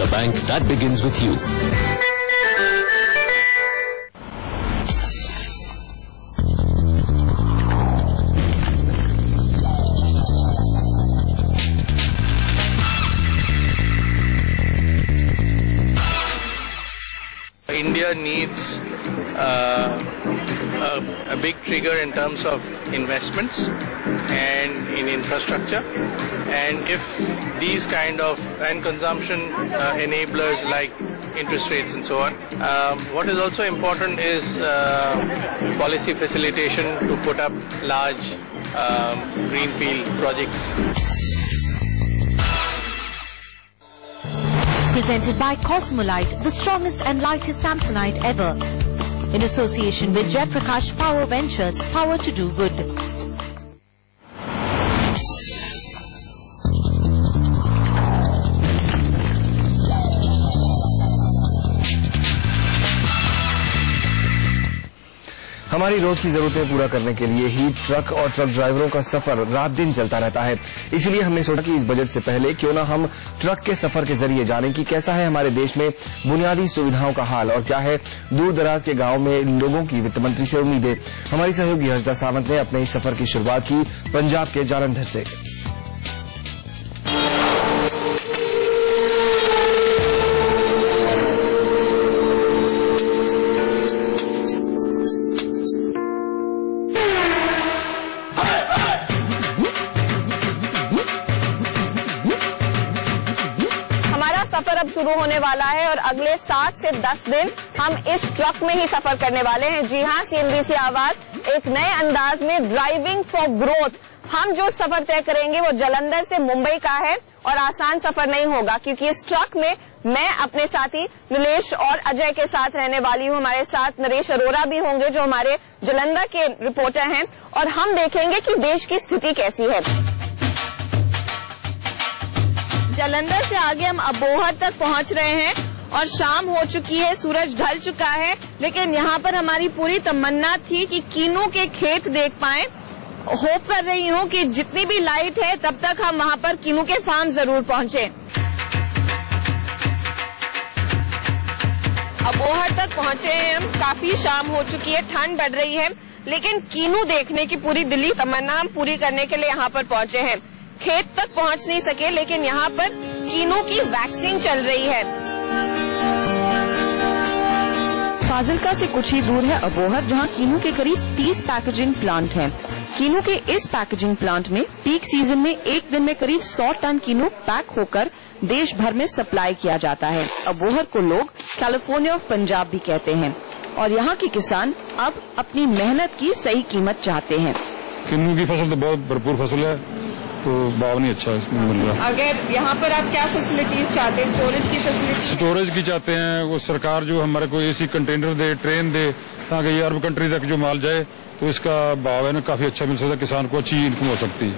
the bank that begins with you. India needs a big trigger in terms of investments and in infrastructure, and if these kind of and consumption enablers like interest rates and so on. What is also important is policy facilitation to put up large greenfield projects. Presented by Cosmolite, the strongest and lightest Samsonite ever. In association with Jai Prakash Power Ventures, power to do good. हमारी रोज की जरूरतें पूरा करने के लिए ही truck और truck ड्राइवरों का सफर रात दिन चलता रहता है। इसीलिए हमने सोचा कि इस बजट से पहले क्यों ना हम ट्रक के सफर के जरिए जानें कि कैसा है हमारे देश में बुनियादी सुविधाओं का हाल और क्या है दूर दराज के गांव में लोगों की वित्त मंत्री से उम्मीदें। हमारी सहयोगी हर्षदा सावंत ने अपने इस सफर की शुरुआत की पंजाब के जालंधर से। सफर अब शुरू होने वाला है और अगले 7 से 10 दिन हम इस ट्रक में ही सफर करने वाले हैं। जी हां, CNBC आवाज एक नए अंदाज में ड्राइविंग फॉर ग्रोथ। हम जो सफर तय करेंगे वो जालंधर से मुंबई का है और आसान सफर नहीं होगा, क्योंकि इस ट्रक में मैं अपने साथी नीलेश और अजय के साथ रहने वाली हूं। हमारे साथ नरेश अरोरा भी होंगे जो हमारे जालंधर के रिपोर्टर हैं, और हम देखेंगे कि देश की स्थिति कैसी है। जालंधर से आगे हम अबोहर तक पहुंच रहे हैं और शाम हो चुकी है, सूरज ढल चुका है, लेकिन यहाँ पर हमारी पूरी तमन्ना थी कि कीनू के खेत देख पाएं। होप कर रही हूँ कि जितनी भी लाइट है तब तक हम वहाँ पर कीनू के फार्म जरूर पहुँचे। अबोहर तक पहुँचे हैं हम, काफी शाम हो चुकी है, ठंड बढ़ रही है, लेकिन कीनू देखने की पूरी दिली तमन्ना हम पूरी करने के लिए यहाँ पर पहुँचे हैं। खेत तक पहुंच नहीं सके, लेकिन यहाँ पर कीनू की वैक्सीन चल रही है। फाजिलका से कुछ ही दूर है अबोहर, जहाँ कीनू के करीब 30 पैकेजिंग प्लांट हैं। कीनू के इस पैकेजिंग प्लांट में पीक सीजन में एक दिन में करीब 100 टन कीनू पैक होकर देश भर में सप्लाई किया जाता है। अबोहर को लोग कैलिफोर्निया ऑफ पंजाब भी कहते हैं और यहाँ के किसान अब अपनी मेहनत की सही कीमत चाहते हैं। कीनू की फसल तो बहुत भरपूर फसल है, तो भाव नहीं अच्छा इसमें मिल रहा। अगर यहाँ पर आप क्या फैसिलिटीज चाहते हैं? स्टोरेज की फैसिलिटी? स्टोरेज की चाहते हैं, वो सरकार जो हमारे को एसी कंटेनर दे, ट्रेन दे, ताकि ये अरब कंट्री तक जो माल जाए, तो इसका भाव है ना काफी अच्छा मिल सकता है, किसान को अच्छी इनकम हो सकती है।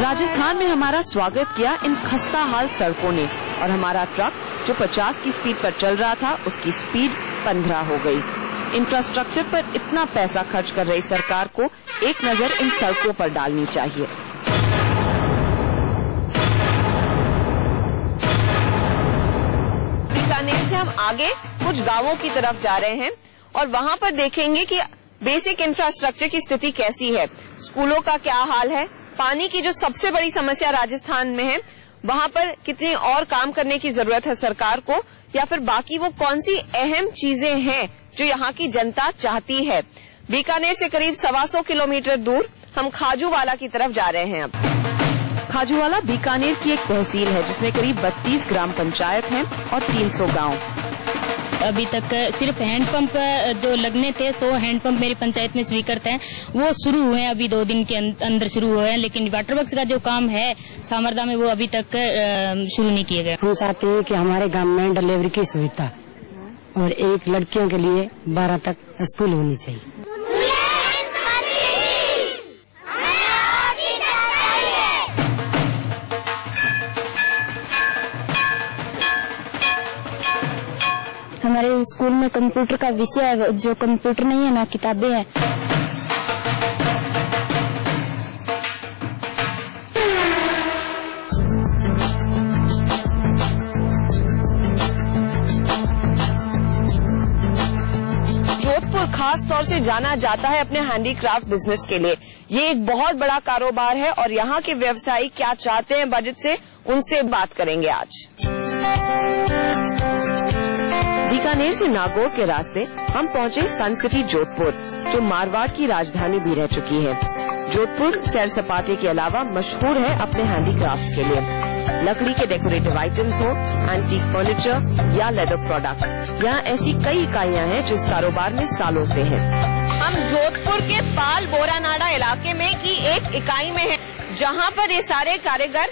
राजस्थान में हमारा स्वागत किया इन खस्ता हाल सड़कों ने, और हमारा ट्रक जो 50 की स्पीड पर चल रहा था उसकी स्पीड 15 हो गई। इंफ्रास्ट्रक्चर पर इतना पैसा खर्च कर रही सरकार को एक नजर इन सड़कों पर डालनी चाहिए। बीकानेर से हम आगे कुछ गांवों की तरफ जा रहे हैं और वहां पर देखेंगे कि बेसिक इंफ्रास्ट्रक्चर की स्थिति कैसी है, स्कूलों का क्या हाल है, पानी की जो सबसे बड़ी समस्या राजस्थान में है वहां पर कितनी और काम करने की जरूरत है सरकार को, या फिर बाकी वो कौन सी अहम चीजें हैं जो यहाँ की जनता चाहती है। बीकानेर से करीब 125 किलोमीटर दूर हम खाजूवाला की तरफ जा रहे हैं। अब खाजूवाला बीकानेर की एक तहसील है जिसमें करीब 32 ग्राम पंचायत हैं और 300 गांव। अभी तक सिर्फ हैंडपंप जो लगने थे 100 हैंडपंप मेरी पंचायत में स्वीकृत हैं, वो शुरू हुए हैं, अभी 2 दिन के अंदर शुरू हुए हैं, लेकिन वाटर वर्क्स का जो काम है सामरदा में वो अभी तक शुरू नहीं किए गए। हम चाहते हैं कि हमारे गांव में डिलीवरी की सुविधा और एक लड़कियों के लिए 12 तक स्कूल होनी चाहिए। हमारे स्कूल में कंप्यूटर का विषय है, जो कंप्यूटर नहीं है ना किताबें हैं। खास तौर से जाना जाता है अपने हैंडीक्राफ्ट बिजनेस के लिए। ये एक बहुत बड़ा कारोबार है और यहाँ के व्यवसायी क्या चाहते हैं बजट से, उनसे बात करेंगे आज। बीकानेर से नागौर के रास्ते हम पहुँचे सन सिटी जोधपुर, जो मारवाड़ की राजधानी भी रह चुकी है। जोधपुर सैर सपाटे के अलावा मशहूर है अपने हैंडीक्राफ्ट के लिए। लकड़ी के डेकोरेटिव आइटम्स हो, एंटीक फर्नीचर या लेदर प्रोडक्ट्स, यहाँ ऐसी कई इकाइयाँ हैं जो इस कारोबार में सालों से हैं। हम जोधपुर के पाल बोरानाडा इलाके में की एक इकाई में हैं, जहाँ पर ये सारे कारीगर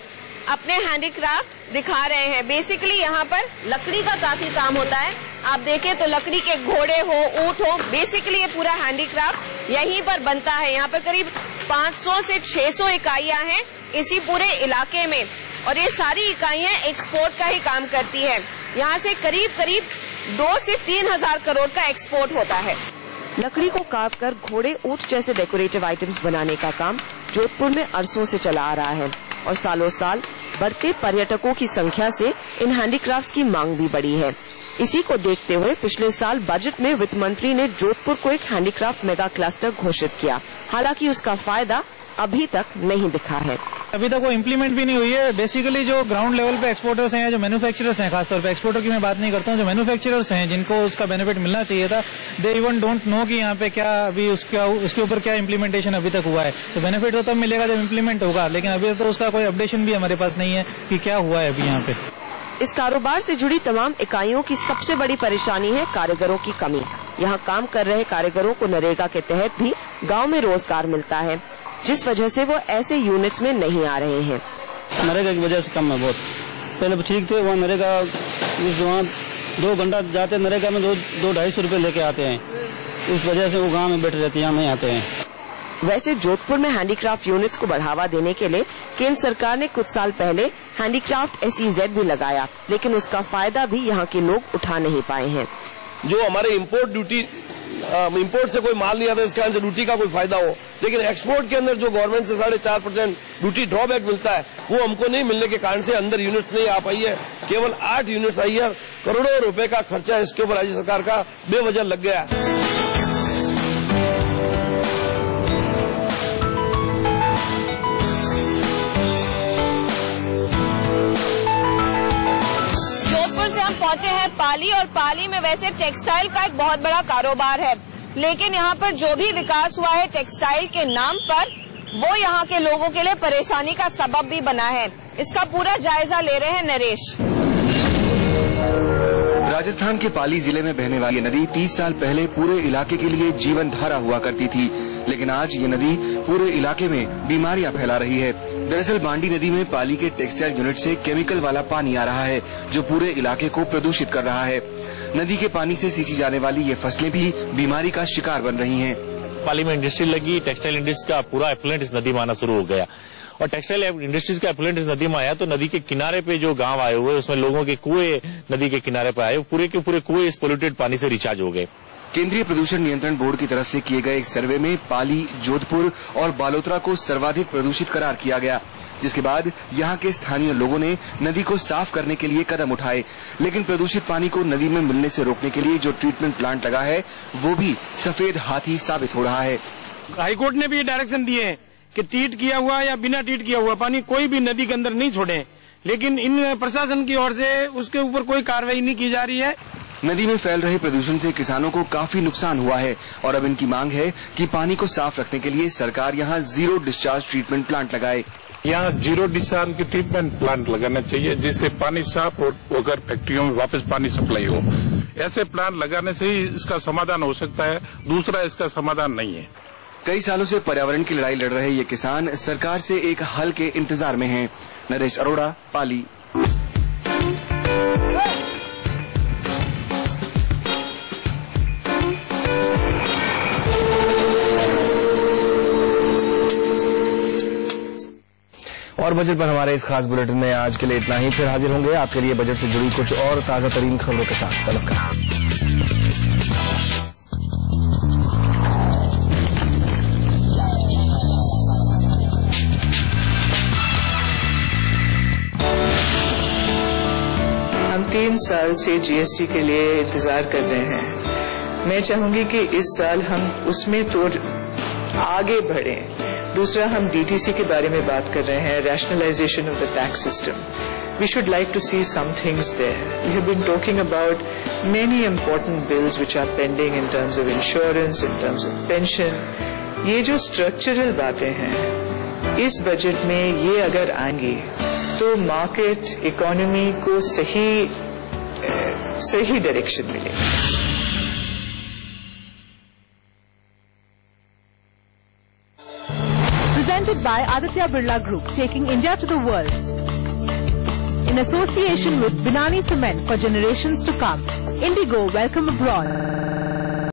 अपने हैंडीक्राफ्ट दिखा रहे हैं। बेसिकली यहाँ पर लकड़ी का काफी काम होता है। आप देखें तो लकड़ी के घोड़े हो, ऊंट हो, बेसिकली ये पूरा हैंडीक्राफ्ट यहीं पर बनता है। यहाँ पर करीब 500 से 600 इकाइयाँ हैं इसी पूरे इलाके में, और ये सारी इकाइयाँ एक्सपोर्ट का ही काम करती है। यहाँ से करीब 2 से 3 हजार करोड़ का एक्सपोर्ट होता है। लकड़ी को काट कर घोड़े, ऊंट जैसे डेकोरेटिव आइटम्स बनाने का काम जोधपुर में अरसों से चला आ रहा है, और सालों साल बढ़ते पर्यटकों की संख्या से इन हैंडीक्राफ्ट्स की मांग भी बढ़ी है। इसी को देखते हुए पिछले साल बजट में वित्त मंत्री ने जोधपुर को एक हैंडीक्राफ्ट मेगा क्लस्टर घोषित किया। हालांकि उसका फायदा अभी तक नहीं दिखा है। अभी तक वो इम्प्लीमेंट भी नहीं हुई है। बेसिकली जो ग्राउंड लेवल पे एक्सपोर्टर्स हैं, जो मैन्युफैक्चरर्स हैं, खासतौर पे एक्सपोर्टर की मैं बात नहीं करता हूँ, जो मैन्युफैक्चरर्स हैं जिनको उसका बेनिफिट मिलना चाहिए था, दे इवन डोंट नो कि यहाँ पे क्या अभी उसके ऊपर क्या इम्प्लीमेंटेशन अभी तक हुआ है। तो बेनिफिट तो तब मिलेगा जब इम्प्लीमेंट होगा, लेकिन अभी तो उसका कोई अपडेशन भी हमारे पास नहीं है कि क्या हुआ है अभी यहाँ पे। इस कारोबार से जुड़ी तमाम इकाइयों की सबसे बड़ी परेशानी है कारीगरों की कमी। यहाँ काम कर रहे कारीगरों को नरेगा के तहत भी गांव में रोजगार मिलता है, जिस वजह से वो ऐसे यूनिट्स में नहीं आ रहे हैं। नरेगा की वजह से कम है बहुत। पहले ठीक थे, वहाँ नरेगा वहाँ 2 घंटा जाते नरेगा में 200-250 रुपए लेके आते हैं। इस वजह से वो गाँव में बैठे रहते हैं, यहाँ नहीं आते हैं। वैसे जोधपुर में हैंडीक्राफ्ट यूनिट्स को बढ़ावा देने के लिए केंद्र सरकार ने कुछ साल पहले हैंडीक्राफ्ट SEZ भी लगाया, लेकिन उसका फायदा भी यहाँ के लोग उठा नहीं पाए हैं। जो हमारे इम्पोर्ट से कोई माल नहीं आता, इसके अंदर ड्यूटी का कोई फायदा हो, लेकिन एक्सपोर्ट के अंदर जो गवर्नमेंट से 4.5% ड्यूटी ड्रॉबैक मिलता है, वो हमको नहीं मिलने के कारण से अंदर यूनिट्स नहीं आ पाई है। केवल 8 यूनिट्स आई है। करोड़ों रुपए का खर्चा इसके ऊपर राज्य सरकार का बेवजह लग गया है। पहुंचे हैं पाली, और पाली में वैसे टेक्सटाइल का एक बहुत बड़ा कारोबार है, लेकिन यहाँ पर जो भी विकास हुआ है टेक्सटाइल के नाम पर, वो यहाँ के लोगों के लिए परेशानी का सबब भी बना है। इसका पूरा जायजा ले रहे हैं नरेश। राजस्थान के पाली जिले में बहने वाली ये नदी 30 साल पहले पूरे इलाके के लिए जीवन धारा हुआ करती थी, लेकिन आज ये नदी पूरे इलाके में बीमारियां फैला रही है। दरअसल बांडी नदी में पाली के टेक्सटाइल यूनिट से केमिकल वाला पानी आ रहा है, जो पूरे इलाके को प्रदूषित कर रहा है। नदी के पानी से सींची जाने वाली ये फसलें भी बीमारी का शिकार बन रही हैं। पाली में इंडस्ट्री लगी, टेक्सटाइल इंडस्ट्री का पूरा एफ्लुएंट इस नदी में आना शुरू हो गया, और टेक्सटाइल इंडस्ट्रीज का एफ्लुएंट इस नदी में आया तो नदी के किनारे पे जो गांव आए हुए उसमें लोगों के कुएं नदी के किनारे पे आए, पूरे के पूरे कुएं इस पोल्यूटेड पानी से रिचार्ज हो गए। केंद्रीय प्रदूषण नियंत्रण बोर्ड की तरफ से किए गए एक सर्वे में पाली, जोधपुर और बालोतरा को सर्वाधिक प्रदूषित करार किया गया, जिसके बाद यहाँ के स्थानीय लोगों ने नदी को साफ करने के लिए कदम उठाए, लेकिन प्रदूषित पानी को नदी में मिलने से रोकने के लिए जो ट्रीटमेंट प्लांट लगा है वो भी सफेद हाथी साबित हो रहा है। हाईकोर्ट ने भी डायरेक्शन दिए हैं कि ट्रीट किया हुआ या बिना ट्रीट किया हुआ पानी कोई भी नदी के अंदर नहीं छोड़े, लेकिन इन प्रशासन की ओर से उसके ऊपर कोई कार्रवाई नहीं की जा रही है। नदी में फैल रहे प्रदूषण से किसानों को काफी नुकसान हुआ है, और अब इनकी मांग है कि पानी को साफ रखने के लिए सरकार यहाँ 0 डिस्चार्ज ट्रीटमेंट प्लांट लगाए। यहाँ 0 डिस्चार्ज की ट्रीटमेंट प्लांट लगाना चाहिए, जिससे पानी साफ होकर फैक्ट्रियों में वापस पानी सप्लाई हो। ऐसे प्लांट लगाने से ही इसका समाधान हो सकता है, दूसरा इसका समाधान नहीं है। कई सालों से पर्यावरण की लड़ाई लड़ रहे ये किसान सरकार से एक हल के इंतजार में हैं। नरेश अरोड़ा, पाली। और बजट पर हमारे इस खास बुलेटिन में आज के लिए इतना ही। फिर हाजिर होंगे आपके लिए बजट से जुड़ी कुछ और ताजा तरीन खबरों के साथ। नमस्कार। हम 3 साल से जीएसटी के लिए इंतजार कर रहे हैं। मैं चाहूंगी कि इस साल हम उसमें तो आगे बढ़ें। दूसरा, हम डीटीसी के बारे में बात कर रहे हैं, rationalisation of the tax system. We should like to see some things there. We have been talking about many important bills which are pending in terms of insurance, in terms of pension. ये जो structural बातें हैं, इस budget में ये अगर आएंगी तो मार्केट इकोनॉमी को सही डायरेक्शन मिलेगी। Presented by Aditya Birla Group, taking India to the world. In association with Binani Cement for generations to come. Indigo, welcome abroad.